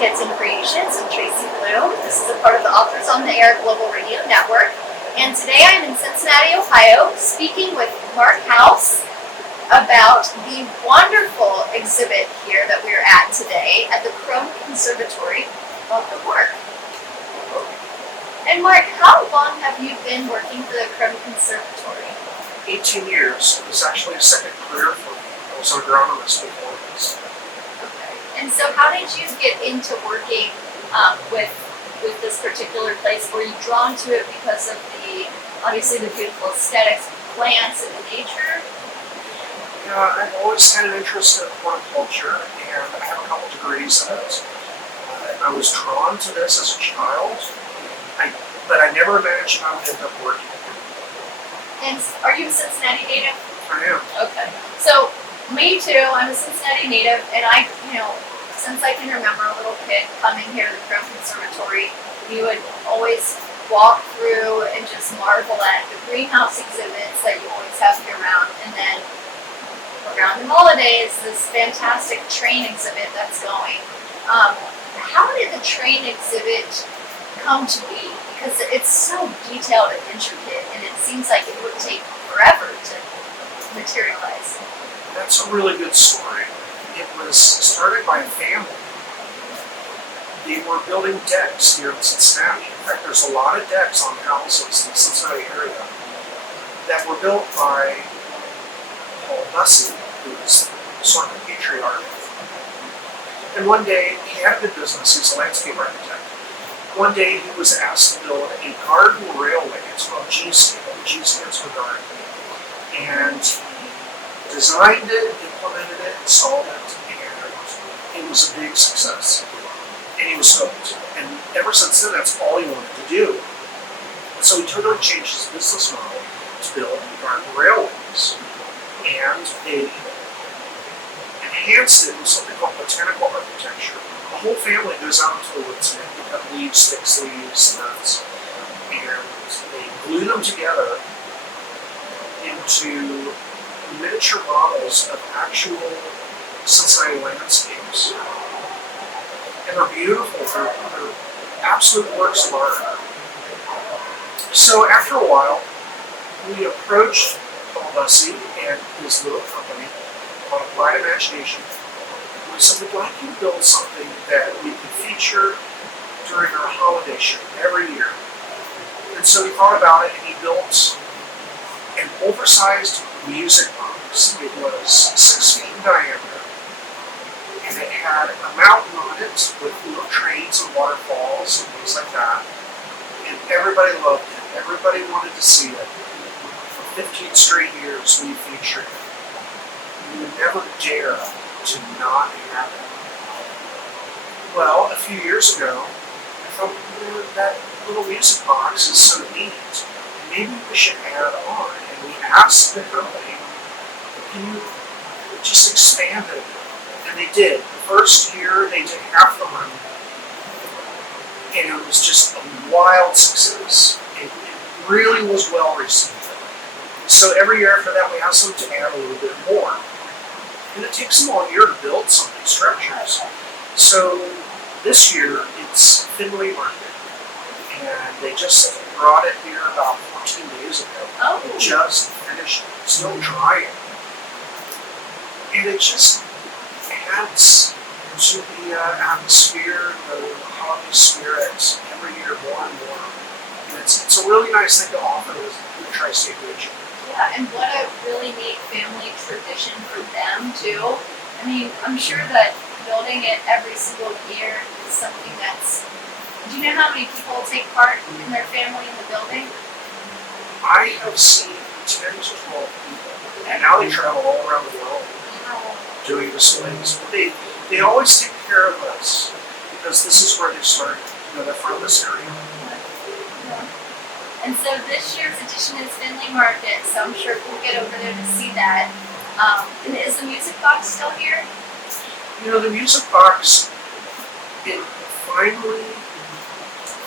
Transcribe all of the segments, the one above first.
Kids and Creations with Tracy. This is a part of the Authors on the Air Global Radio Network. And today I'm in Cincinnati, Ohio, speaking with Mark House about the wonderful exhibit here that we're at today at the Krohn Conservatory. Welcome, Mark. And Mark, how long have you been working for the Krohn Conservatory? 18 years. It was actually a second career for me. I was an agronomist before this. And so how did you get into working with this particular place? Were you drawn to it because of obviously the beautiful aesthetics of plants and the nature? Yeah, I've always had an interest in horticulture, and I have a couple degrees in it. I was drawn to this as a child, but I never imagined I would end up working. And are you a Cincinnati native? I am. Okay. So, me too. I'm a Cincinnati native, and since I can remember a little kid coming here to the Krohn Conservatory, we would always walk through and just marvel at the greenhouse exhibits that you always have year-round, and then around the holidays, this fantastic train exhibit that's going. How did the train exhibit come to be? Because it's so detailed and intricate, and it seems like it would take forever to materialize. That's a really good story. It was started by a family. They were building decks here in Cincinnati. In fact, there's a lot of decks on houses in the Cincinnati area that were built by Paul Bussey, who was sort of a patriarch. And one day, he had a good business. He was a landscape architect. One day, he was asked to build a garden railway. It's called G scale. G stands for garden. And he designed it, implemented it, installed it, and it was a big success. And he was hooked. And ever since then, that's all he wanted to do. And so he totally changed his business model to build garden railways. And they enhanced it with something called botanical architecture. The whole family goes out into the woods and they cut leaves, sticks, leaves, nuts, and they glue them together into miniature models of actual Cincinnati landscapes. And they're beautiful. They're absolute works of art. So after a while, we approached Paul Bussey and his little company called Appliedimagination. We said, we'd like you to build something that we can feature during our holiday show every year. And so he thought about it, and he built an oversized music box. It was 6 feet in diameter, and it had a mountain on it with little trains and waterfalls and things like that. And everybody loved it. Everybody wanted to see it. For 15 straight years, we featured it. You would never dare to not have it. Well, a few years ago, I thought, that little music box is so neat. Maybe we should add on. And we asked the company, can you just expand it? And they did. The first year, they did half the money. And it was just a wild success. It really was well received. So every year after that, we asked them to add a little bit more. And it takes them all year to build some of these structures. So this year, it's Findlay Market. And they just brought it here about 14 days ago. Oh. It just finished, still drying. And it just adds to the atmosphere, the holiday spirit, every year more and more. And it's a really nice thing to offer to the Tri-State region. Yeah, and what a really neat family tradition for them too. I mean, I'm sure that building it every single year is something that's... Do you know how many people take part in their family in the building? I have seen 10 to 12 people, and now they travel all around the world doing displays. But they always take care of us because this is where they started. They're from this area. And so this year's edition is Findlay Market, so I'm sure we'll get over there to see that. And is the music box still here? The music box, it finally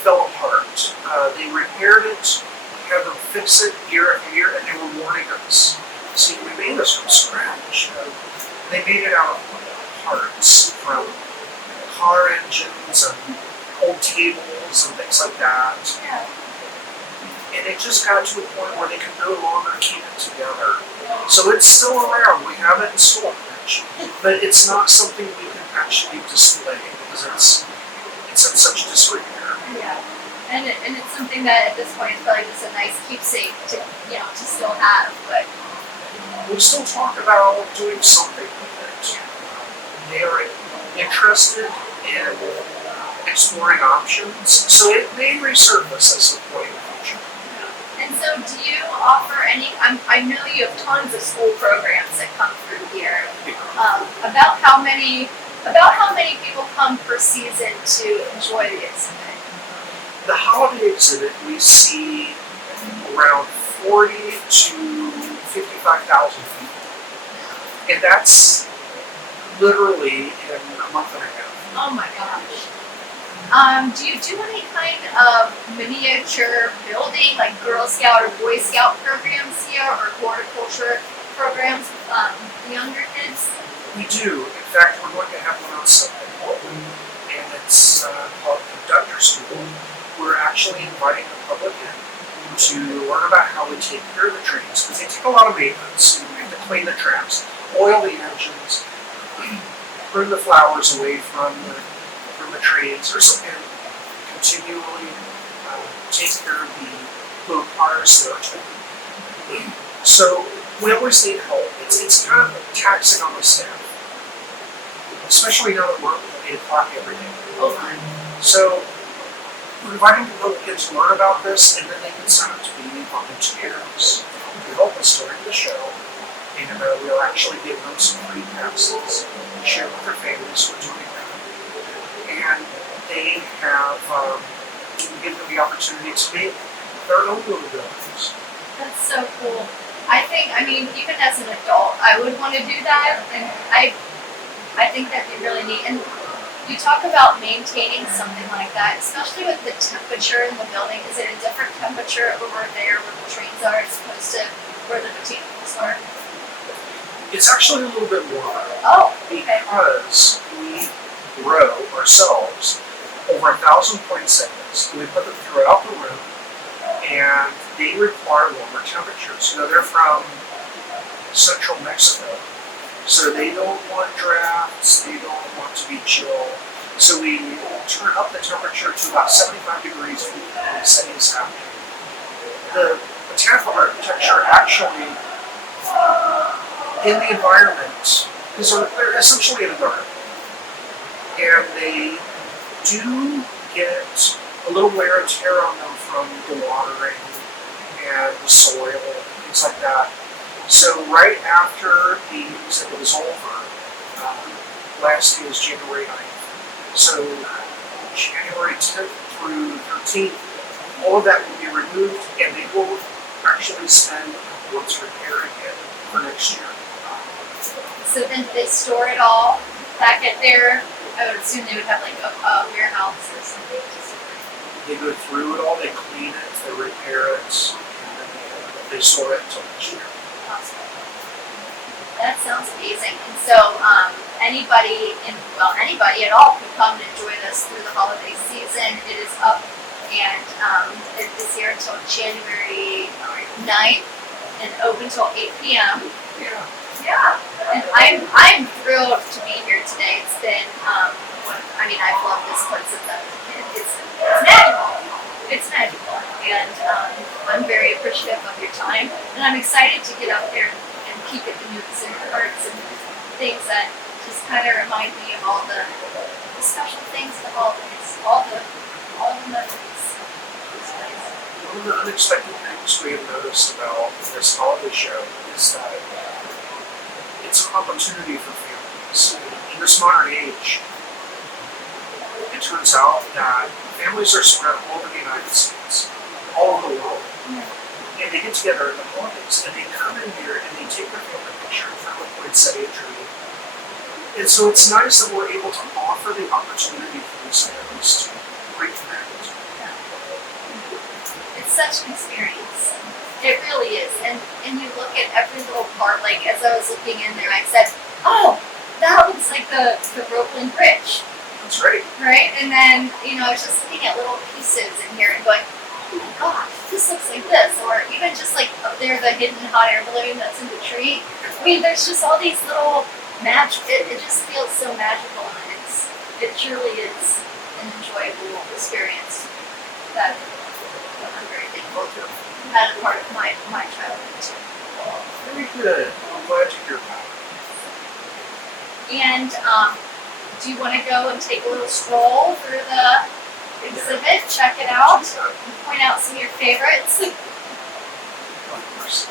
fell apart. They repaired it, had them fix it year after year, and they were warning us. See, we made this from scratch. They made it out of parts from car engines and old tables and things like that. Yeah. And it just got to a point where they could no longer keep it together. So it's still around. We have it in storage, but it's not something we can actually display because it's in such disrepair. Yeah. And it's something that at this point is probably just a nice keepsake to to still have, but We still talk about doing something with it. They are interested in exploring options, so it may resurface at some point in the future. and so do you offer any I know you have tons of school programs that come through here. About how many people come per season to enjoy the exhibit? The holiday exhibit, we see around 40 to 55,000 people. And that's literally in a month and a half. Oh my gosh. Do you do any kind of miniature building, like Girl Scout or Boy Scout programs here, or horticulture programs with younger kids? We do. In fact, we're going to have one on Sunday, and it's called Conductor School. We're actually inviting the public in to learn about how we take care of the trains, because they take a lot of maintenance. We have to clean the tracks, oil the engines, prune the flowers away from the trains, or something, continually take care of the little cars that are taken. So we always need help. It's kind of taxing on the staff, especially now that we're open at 8 o'clock every day. Oh my. So we're inviting the little kids to learn about this, and then they can sign up to be volunteers to help us during the show. And we'll actually give them some free passes and share with their families who are doing that. And they have, give them the opportunity to make their own little buildings. That's so cool. I mean, even as an adult, I would want to do that, and I think that'd be really neat. And you talk about maintaining something like that, especially with the temperature in the building. Is it a different temperature over there where the trains are as opposed to where the botanicals are? It's actually a little bit warmer. Oh, okay. Because we grow ourselves over 1,000 poinsettias. We put them throughout the room, and they require warmer temperatures. They're from central Mexico, so they don't want drafts, they don't want to be chill. So we turn up the temperature to about 75 degrees for the poinsettias happening. The botanical architecture actually, in the environment, because they're essentially in a garden, and they do get a little wear and tear on them from the watering and the soil and things like that. So right after the exhibit is over, last day is January 9th. So January 10th through 13th, all of that will be removed, and they will actually spend months repairing it for next year. So then they store it all back at their, I would assume they would have like a warehouse or something to store it. They go through it all, they clean it, they repair it, and then they store it until next year. Awesome. That sounds amazing. And so anybody at all can come and enjoy this through the holiday season. It is up, and it is here until January 9th and open until 8 p.m. Yeah. Yeah, and I'm thrilled to be here today. It's been, I've loved this place since I was a kid. It's magical. It's magical, and I'm very appreciative of your time, and I'm excited to get out there and peek at the nooks and parts and things that just kind of remind me of all the special things, the holidays, all the memories of this place. One of the unexpected things we have noticed about this holiday show is that it's an opportunity for families. In this modern age, it turns out that families are spread all over the United States, all over the world, and they get together at the holidays, and they come in here and they take their family picture from a poinsettia tree. And so it's nice that we're able to offer the opportunity for these families to reconnect. It's such an experience. It really is. And you look at every little part, like as I was looking in there, I said, oh, that looks like the Brooklyn Bridge. That's great. right? And then, I was just looking at little pieces in here and going, oh my gosh, this looks like this. Or even just like up there, the hidden hot air balloon that's in the tree. I mean, there's just all these little it just feels so magical, and it truly is an enjoyable experience that I'm very thankful to have had a part of my childhood too. Very good. I'm glad to hear that. And do you want to go and take a little stroll through the exhibit, check it out, and point out some of your favorites? Of course.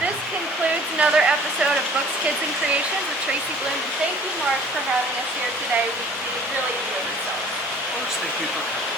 This concludes another episode of Books, Kids, and Creations with Tracy Bloom. And thank you, Mark, for having us here today. We really enjoyed ourselves. Of course, thank you for coming.